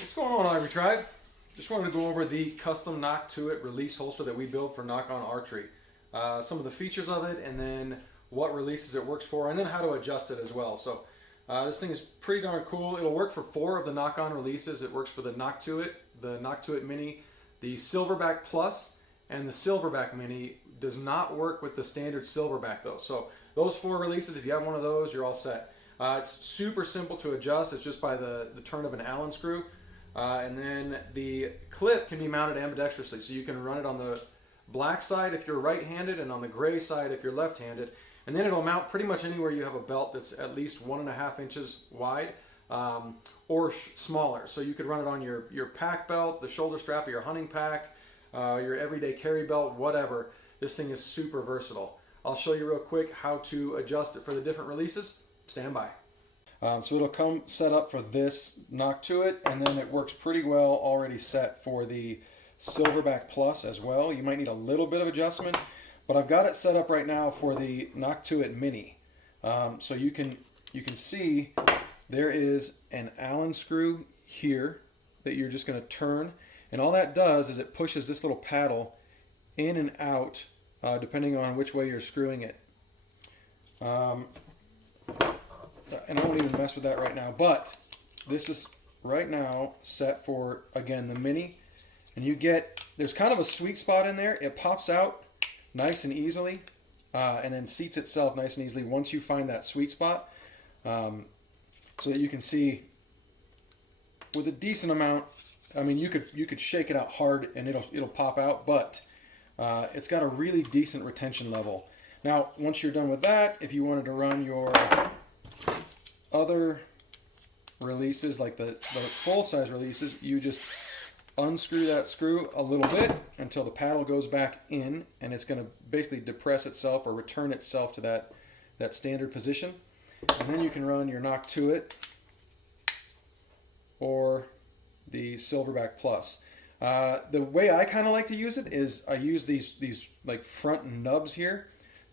What's going on, Archery Tribe? Just wanted to go over the custom Nock to It release holster that we built for Nock on Archery. Some of the features of it, and then what releases it works for, and then how to adjust it as well. So this thing is pretty darn cool. It'll work for 4 of the Nock on releases. It works for the Nock to It, the Nock to It Mini, the Silverback Plus, and the Silverback Mini. Does not work with the standard Silverback though. So those 4 releases, if you have one of those, you're all set. It's super simple to adjust. It's just by the turn of an Allen screw. And then the clip can be mounted ambidextrously, so you can run it on the black side if you're right-handed and on the gray side if you're left-handed. And then it'll mount pretty much anywhere you have a belt that's at least 1.5 inches wide or smaller. So you could run it on your pack belt, the shoulder strap of your hunting pack, your everyday carry belt, whatever. This thing is super versatile. I'll show you real quick how to adjust it for the different releases. Stand by. So it'll come set up for this Nock to It, and then it works pretty well already set for the Silverback Plus as well. You might need a little bit of adjustment, but I've got it set up right now for the Nock to It Mini. So you can see there is an Allen screw here that you're just going to turn, and all that does is it pushes this little paddle in and out depending on which way you're screwing it. And I won't even mess with that right now, but this is right now set for, again, the Mini, and you get, there's kind of a sweet spot in there. It pops out nice and easily and then seats itself nice and easily once you find that sweet spot, so that you can see with a decent amount. I mean, you could shake it out hard and it'll pop out, but it's got a really decent retention level. Now once you're done with that, if you wanted to run your other releases, like the full-size releases, you just unscrew that screw a little bit until the paddle goes back in, and it's going to basically depress itself or return itself to that standard position. And then you can run your Nock to It or the Silverback Plus. The way I kind of like to use it is I use these like front nubs here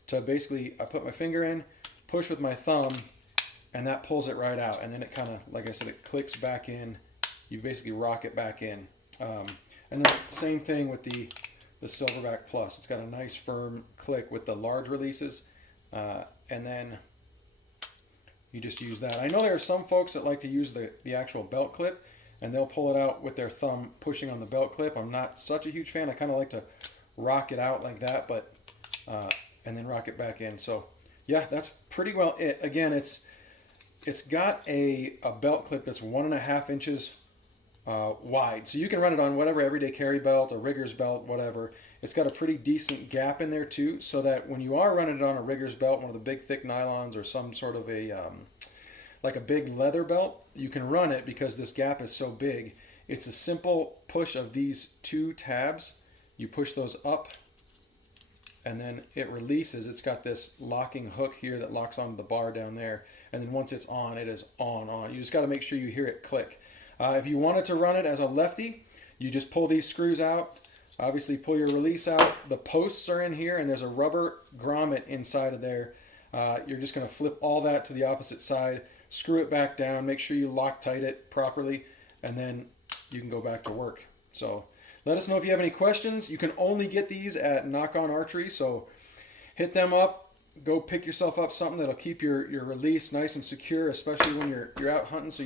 to basically, I put my finger in, push with my thumb, and that pulls it right out, and then it kind of, like I said, it clicks back in. You basically rock it back in. And then same thing with the Silverback Plus. It's got a nice firm click with the large releases, and then you just use that. I know there are some folks that like to use the actual belt clip, and they'll pull it out with their thumb pushing on the belt clip. I'm not such a huge fan. I kind of like to rock it out like that, but and then rock it back in. So yeah, that's pretty well it. Again, it's got a belt clip that's 1.5 inches wide. So you can run it on whatever everyday carry belt, a rigger's belt, whatever. It's got a pretty decent gap in there too, so that when you are running it on a rigger's belt, one of the big thick nylons or some sort of like a big leather belt, you can run it because this gap is so big. It's a simple push of these 2 tabs. You push those up, and then it releases. It's got this locking hook here that locks onto the bar down there, and then once it's on, it is on. You just got to make sure you hear it click. If you wanted to run it as a lefty, you just pull these screws out, obviously pull your release out. The posts are in here, and there's a rubber grommet inside of there. You're just going to flip all that to the opposite side, screw it back down, make sure you Loctite it properly, and then you can go back to work. So let us know if you have any questions. You can only get these at Nock on Archery, so hit them up. Go pick yourself up something that'll keep your release nice and secure, especially when you're out hunting. So